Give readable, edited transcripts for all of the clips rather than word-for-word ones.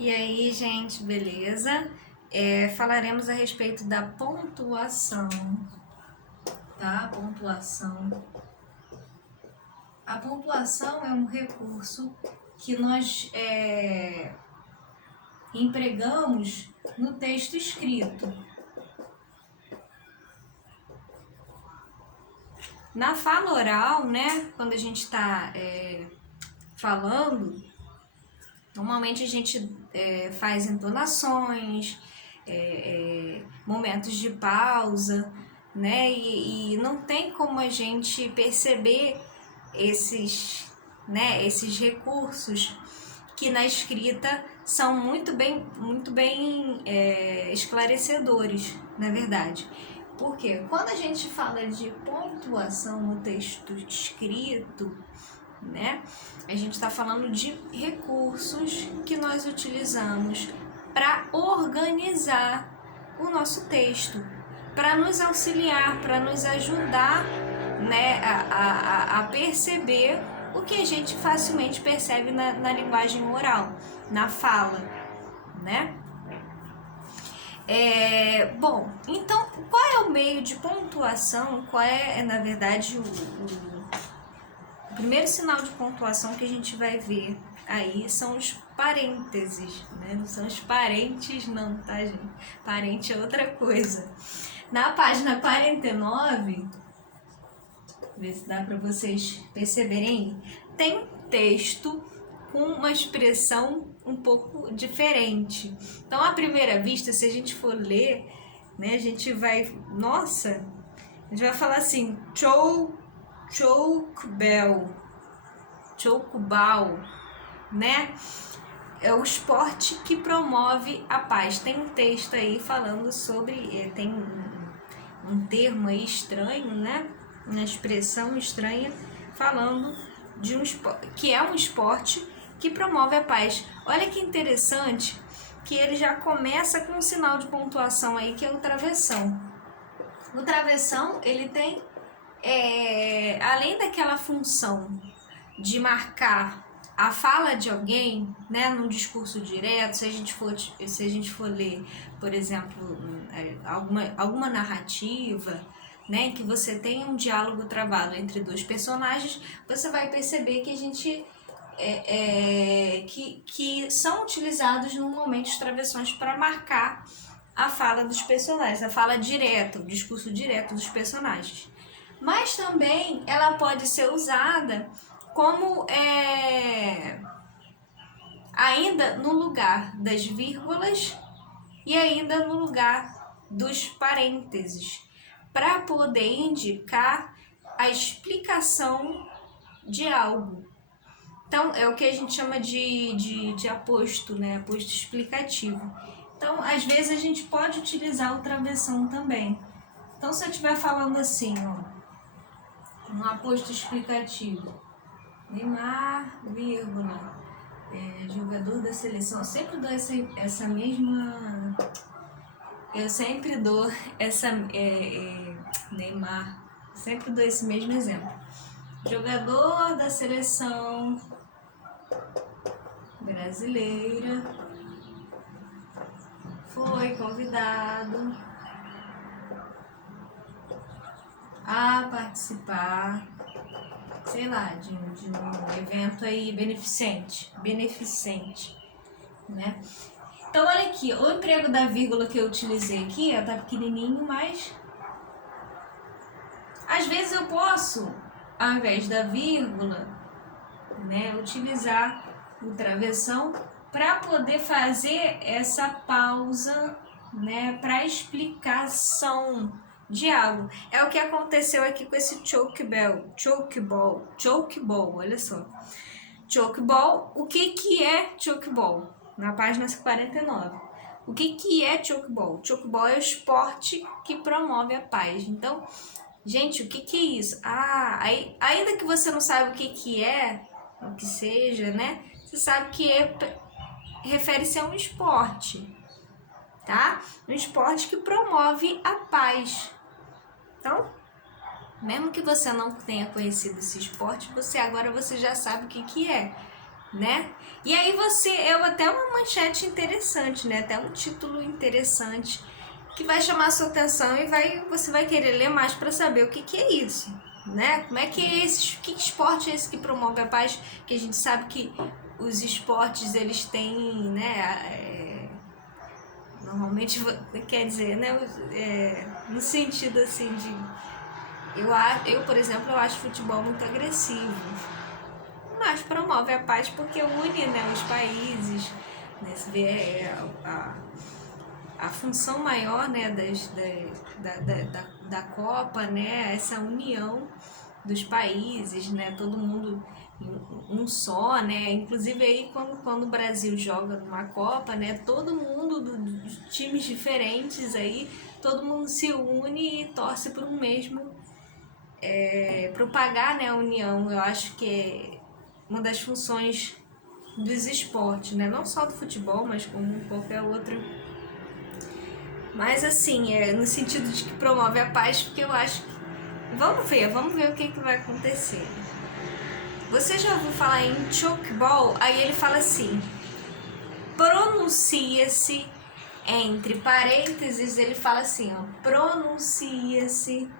E aí, gente, beleza? Falaremos a respeito da pontuação, tá? Pontuação. A pontuação é um recurso que nós empregamos no texto escrito. Na fala oral, né? Quando a gente está falando, normalmente a gente faz entonações, momentos de pausa, né? E não tem como a gente perceber esses recursos que na escrita são muito bem esclarecedores, na verdade. Porque quando a gente fala de pontuação no texto escrito, né, a gente está falando de recursos que nós utilizamos para organizar o nosso texto, para nos auxiliar, para nos ajudar, né, a perceber o que a gente facilmente percebe na linguagem oral, na fala, né? Bom, então qual é o meio de pontuação? Qual é, na verdade, o primeiro sinal de pontuação que a gente vai ver aí são os parênteses, né? Não são os parentes não, tá, gente? Parente é outra coisa. Na página 49, ver se dá para vocês perceberem, tem texto com uma expressão um pouco diferente. Então, à primeira vista, se a gente for ler, né, a gente vai, nossa, a gente vai falar assim, choukbal, né? É o esporte que promove a paz. Tem um texto aí falando sobre, tem um termo aí estranho, né? Uma expressão estranha falando de que é um esporte que promove a paz. Olha que interessante que ele já começa com um sinal de pontuação aí, que é o travessão. O travessão, ele tem, além daquela função de marcar a fala de alguém, né, num discurso direto, se a gente for ler, por exemplo, alguma narrativa, né, que você tem um diálogo travado entre dois personagens, você vai perceber que a gente que são utilizados normalmente os travessões para marcar a fala dos personagens, a fala direta, o discurso direto dos personagens. Mas também ela pode ser usada como ainda no lugar das vírgulas e ainda no lugar dos parênteses, para poder indicar a explicação de algo. Então, é o que a gente chama de aposto, né? Aposto explicativo. Então, às vezes a gente pode utilizar o travessão também. Então, se eu estiver falando assim, ó, um aposto explicativo, Neymar, vírgula, jogador da seleção, eu sempre dou essa mesma... Eu sempre dou essa... Neymar, sempre dou esse mesmo exemplo. Jogador da seleção brasileira foi convidado a participar, sei lá, de um evento aí beneficente, né? Então, olha aqui, o emprego da vírgula que eu utilizei aqui, tá pequenininho, mas às vezes eu posso, ao invés da vírgula, né, utilizar o travessão para poder fazer essa pausa, né, para explicação de algo. É o que aconteceu aqui com esse chokeball, olha só. Chokeball, o que é chokeball? Na página 49. O que é chokeball? Chokeball é o esporte que promove a paz. Então, gente, o que é isso? Ainda que você não saiba o que é, o que seja, né? Você sabe que refere-se a um esporte, tá? Um esporte que promove a paz. Então, mesmo que você não tenha conhecido esse esporte, você já sabe o que é. né? E aí eu até uma manchete interessante, né? Até um título interessante que vai chamar a sua atenção e você vai querer ler mais para saber o que é isso, né? Como é que é esse, que esporte é esse que promove a paz? Que a gente sabe que os esportes eles têm, né? Normalmente quer dizer, né? No sentido assim de eu, por exemplo, eu acho futebol muito agressivo. Mas promove a paz porque une, né, os países, né, se vê a função maior, né, da Copa, né, essa união dos países, né, todo mundo um só, né, inclusive aí quando o Brasil joga numa Copa, né, todo mundo dos times diferentes aí, todo mundo se une e torce por um mesmo, propagar, né, a união. Eu acho que é uma das funções dos esportes, né? Não só do futebol, mas como qualquer outro. Mas assim, no sentido de que promove a paz, porque eu acho que... Vamos ver o que vai acontecer. Você já ouviu falar em chokeball? Aí ele fala assim, pronuncia-se, entre parênteses, ele fala assim, ó, pronuncia-se.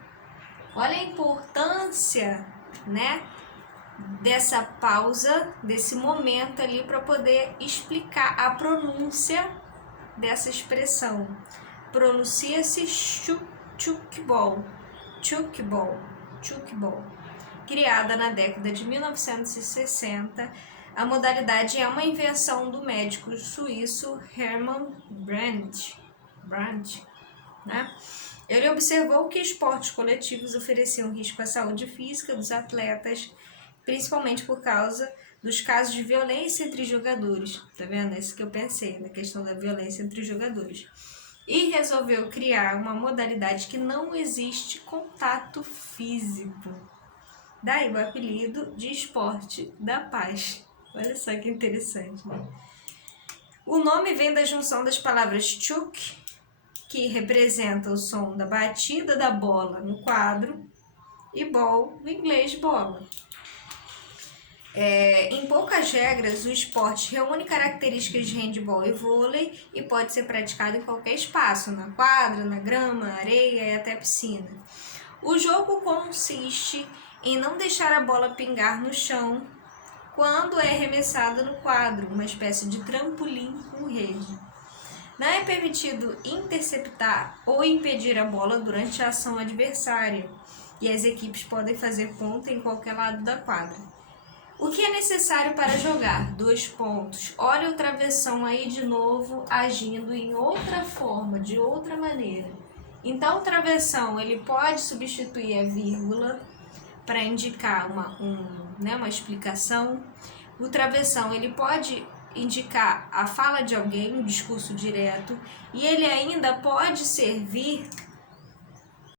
Olha a importância, né, dessa pausa, desse momento ali para poder explicar a pronúncia dessa expressão. Pronuncia-se chukball. Criada na década de 1960, a modalidade é uma invenção do médico suíço Hermann Brandt, né? Ele observou que esportes coletivos ofereciam risco à saúde física dos atletas, principalmente por causa dos casos de violência entre jogadores. Tá vendo? É isso que eu pensei, na questão da violência entre jogadores. E resolveu criar uma modalidade que não existe contato físico. Daí o apelido de esporte da paz. Olha só que interessante, né? O nome vem da junção das palavras chuk, que representa o som da batida da bola no quadro, e ball, no inglês bola. Em poucas regras, o esporte reúne características de handball e vôlei e pode ser praticado em qualquer espaço, na quadra, na grama, areia e até piscina. O jogo consiste em não deixar a bola pingar no chão quando é arremessada no quadro, uma espécie de trampolim com rede. Não é permitido interceptar ou impedir a bola durante a ação adversária, e as equipes podem fazer ponta em qualquer lado da quadra. O que é necessário para jogar? 2 pontos. Olha o travessão aí de novo agindo em outra forma, de outra maneira. Então o travessão ele pode substituir a vírgula para indicar uma explicação. O travessão ele pode indicar a fala de alguém, um discurso direto, e ele ainda pode servir